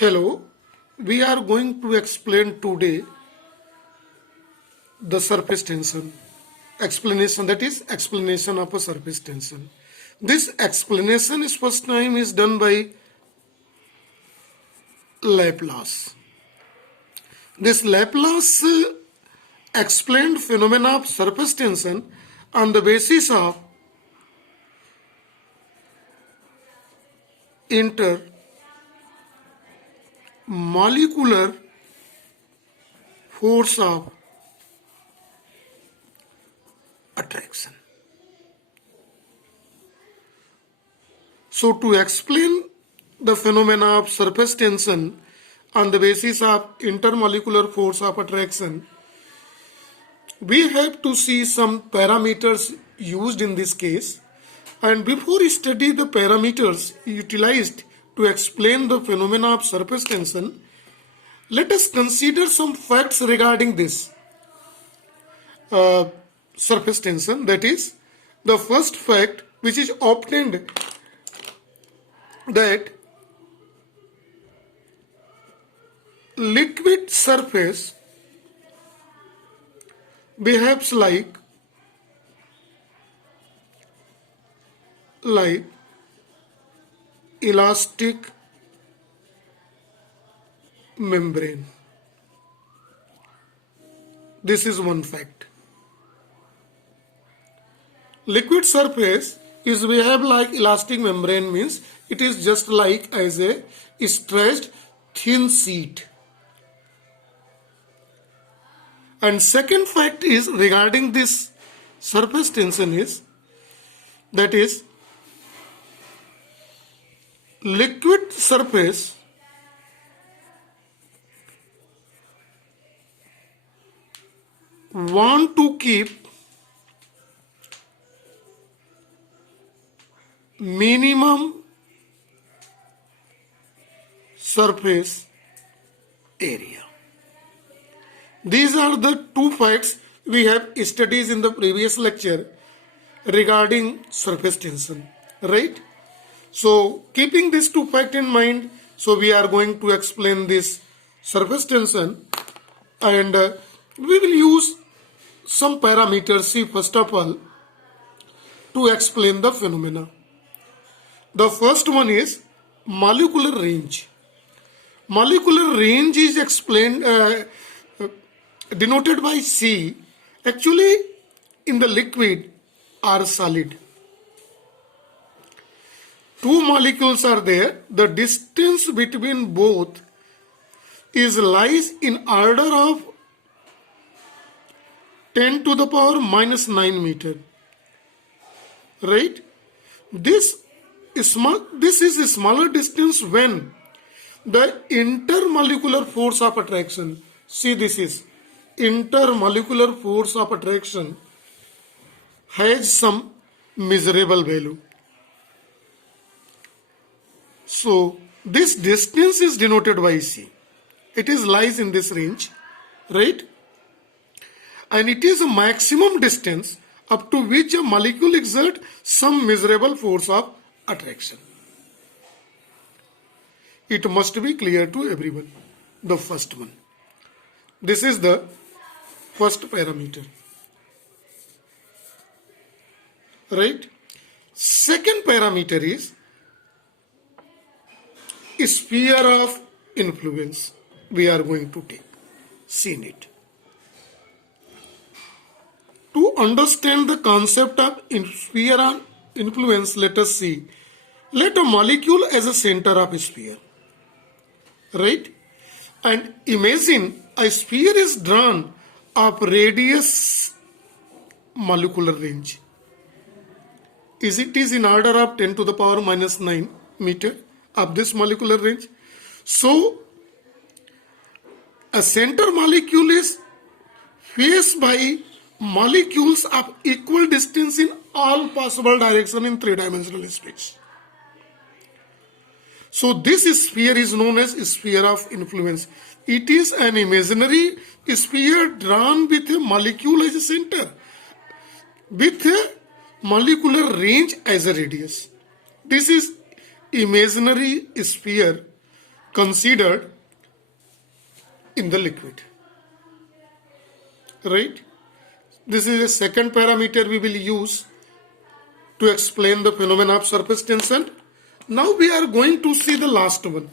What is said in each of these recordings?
Hello, we are going to explain today the surface tension. Explanation, that is explanation of a surface tension. This explanation is first time is done by Laplace. This Laplace explained phenomena of surface tension on the basis of intermolecular force of attraction. So to explain the phenomena of surface tension on the basis of intermolecular force of attraction, we have to see some parameters used in this case, and before we study the parameters utilized to explain the phenomena of surface tension, let us consider some facts regarding this surface tension. That is, the first fact which is obtained, that liquid surface behaves like elastic membrane. This is one fact. Liquid surface is behave like elastic membrane, means it is just like as a stretched thin sheet. And second fact is regarding this surface tension is, that is, liquid surface want to keep minimum surface area. These are the two facts we have studied in the previous lecture regarding surface tension, right? So keeping these two facts in mind, so we are going to explain this surface tension, and we will use some parameters, see, first of all, to explain the phenomena. The first one is molecular range. Molecular range is explained, denoted by C. Actually, in the liquid or solid, two molecules are there. The distance between both is lies in order of 10 to the power minus 9 meter. Right? This is a smaller distance when the intermolecular force of attraction, see, this is intermolecular force of attraction, has some measurable value. So this distance is denoted by C. It is lies in this range, right? And it is a maximum distance up to which a molecule exerts some measurable force of attraction. It must be clear to everyone. The first one. This is the first parameter. Right? Second parameter is sphere of influence. We are going to take. See it. To understand the concept of sphere of influence, let us see. Let a molecule as a center of a sphere. Right? And imagine a sphere is drawn of radius molecular range. It is in order of 10 to the power minus 9 meter of this molecular range. So a center molecule is faced by molecules of equal distance in all possible directions in three-dimensional space. So this sphere is known as sphere of influence. It is an imaginary sphere drawn with a molecule as a center, with a molecular range as a radius. This is imaginary sphere considered in the liquid. Right? This is a second parameter we will use to explain the phenomena of surface tension. Now we are going to see the last one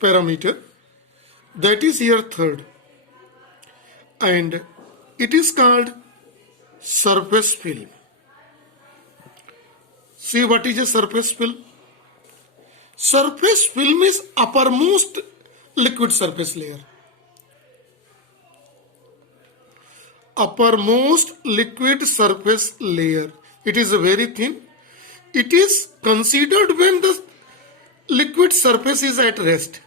parameter, that is here third, and it is called surface film. See what is a surface film? Surface film is uppermost liquid surface layer. Uppermost liquid surface layer. It is very thin. It is considered when the liquid surface is at rest.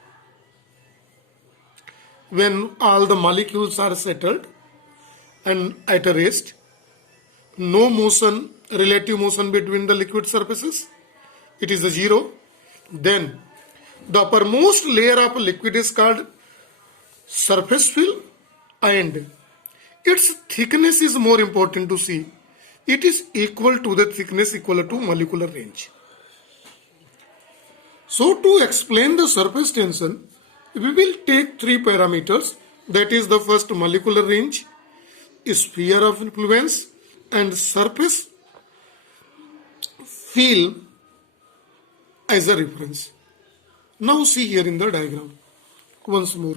When all the molecules are settled and at rest, no motion, relative motion between the liquid surfaces, it is a zero. Then the uppermost layer of liquid is called surface film, and its thickness is more important to see. It is equal to the thickness equal to molecular range. So to explain the surface tension, we will take three parameters, that is the first molecular range, sphere of influence, and surface film as a reference. Now see here in the diagram. Once more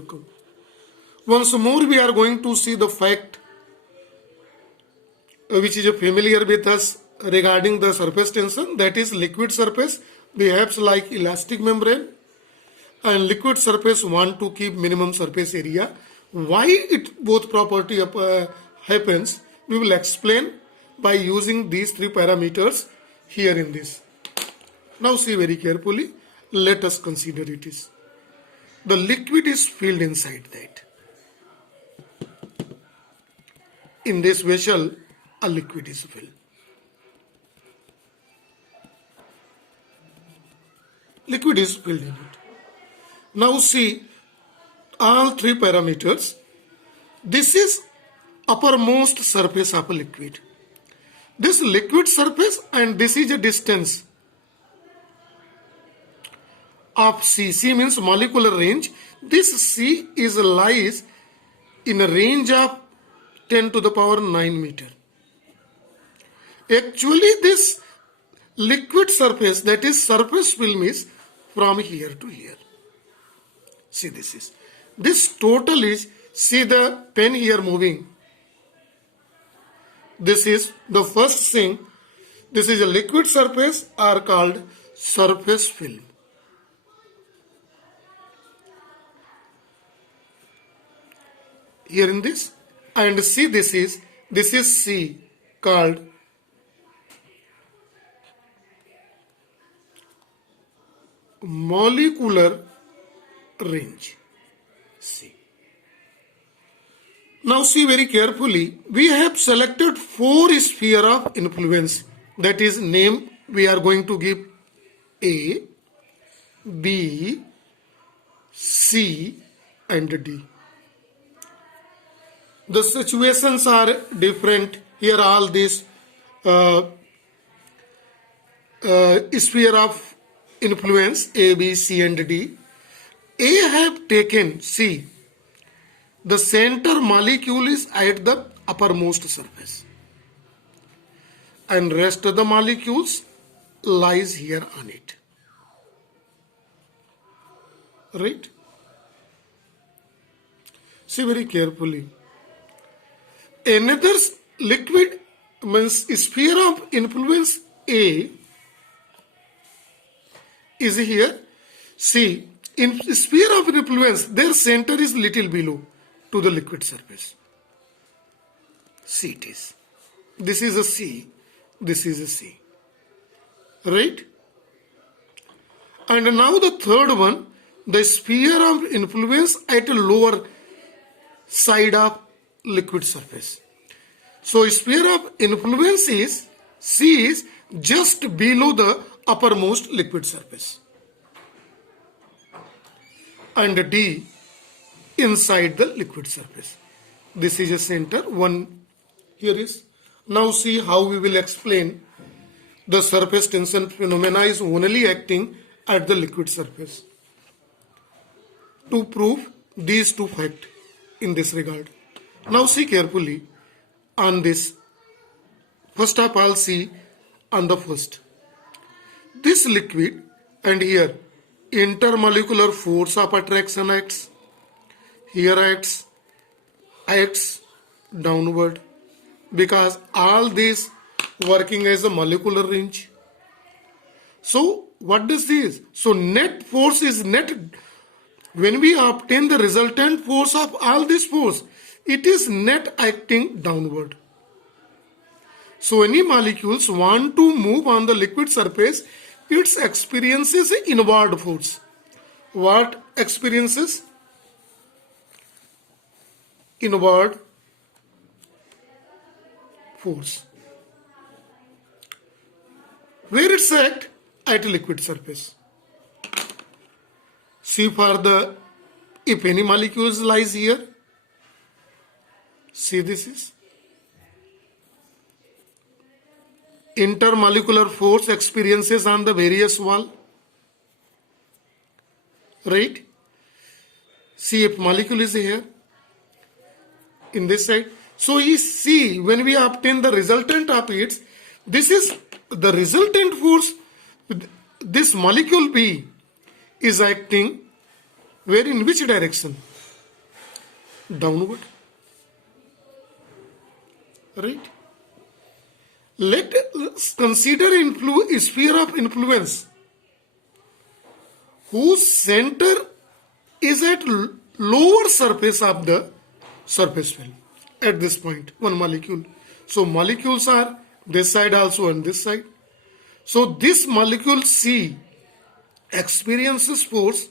we are going to see the fact which is familiar with us regarding the surface tension, that is liquid surface behaves like elastic membrane and liquid surface want to keep minimum surface area. Why it both property happens, we will explain by using these three parameters here in this. Now see very carefully, let us consider it is. The liquid is filled inside that. In this vessel, a liquid is filled. Liquid is filled in it. Now see all three parameters. This is uppermost surface of a liquid. This liquid surface and this is a distance of C. C means molecular range. This C is lies in a range of 10 to the power 9 meter. Actually this liquid surface, that is surface film, is from here to here. See this total is, see the pen here moving. This is the first thing. This is a liquid surface are called surface film. Here in this, and see this is C called molecular range. C. Now see very carefully, we have selected 4 sphere of influence, that is name we are going to give A, B, C and D. The situations are different. Here all these sphere of influence A, B, C and D. A have taken, see, the center molecule is at the uppermost surface and rest of the molecules lies here on it. Right? See very carefully. Another liquid means sphere of influence A is here. See, in sphere of influence, their center is little below to the liquid surface. See it is. This is a C. This is a C. Right? And now the third one, the sphere of influence at a lower side of liquid surface. So sphere of influence is C is just below the uppermost liquid surface. And D inside the liquid surface. This is a center. One here is. Now see how we will explain the surface tension phenomena is only acting at the liquid surface. to prove these two facts in this regard. Now see carefully on this. First of all, see on the first. This liquid and here intermolecular force of attraction acts. Here acts downward because all these working as a molecular range. So what does this? So net force is net. When we obtain the resultant force of all this force, it is net acting downward. So any molecules want to move on the liquid surface, it experiences inward force. What experiences? Inward force. Where it's at liquid surface. See for the, if any molecules lies here, see this is intermolecular force experiences on the various wall, right? See if molecule is here in this side. So you see when we obtain the resultant of it, this is the resultant force. This molecule B is acting where, in which direction? Downward, right? Let's consider sphere of influence whose center is at lower surface of the surface film at this point, one molecule. So molecules are this side also and this side. So this molecule C experiences force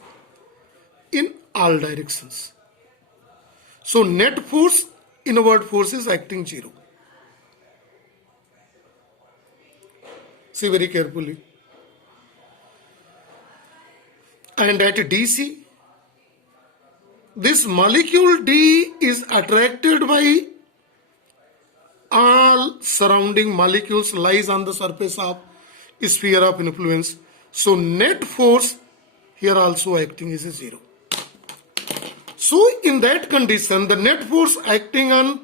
in all directions. So net force, inward force is acting 0. See very carefully. And at DC, this molecule D is attracted by all surrounding molecules lies on the surface of sphere of influence. So net force here also acting is a 0. So in that condition, the net force acting on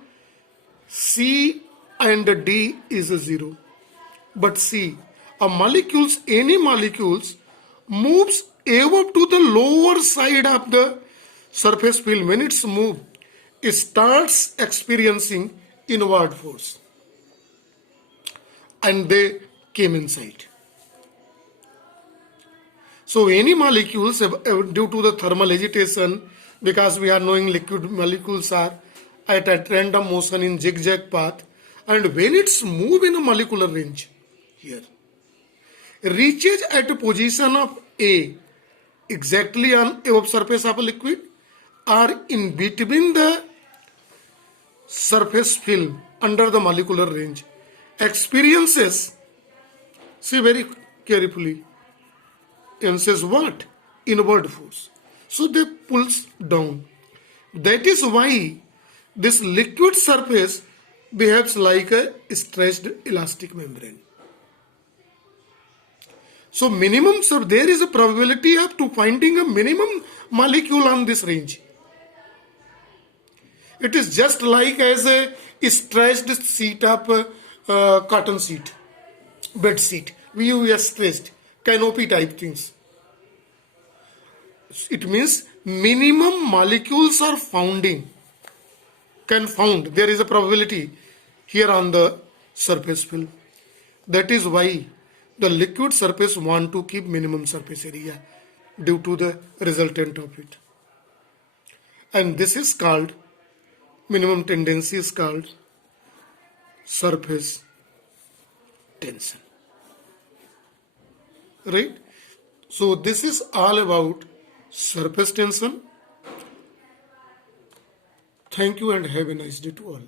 C and D is a 0. But see, any molecules moves above to the lower side of the surface film. When it's moved, it starts experiencing inward force. And they came inside. So any molecules due to the thermal agitation, because we are knowing liquid molecules are at a random motion in zigzag path, and when it's move in a molecular range here, reaches at a position of A exactly on above surface of a liquid or in between the surface film under the molecular range, experiences, see very carefully, and says what? Inward force. So they pulls down. That is why this liquid surface behaves like a stretched elastic membrane. So minimum, so there is a probability of to finding a minimum molecule on this range. It is just like as a stretched sheet of cotton sheet, bed sheet. We use stretched canopy type things. It means minimum molecules are can found. There is a probability here on the surface film. That is why the liquid surface want to keep minimum surface area due to the resultant of it. And this is called, minimum tendency is called surface tension. Right? So this is all about surface tension. Thank you and have a nice day to all.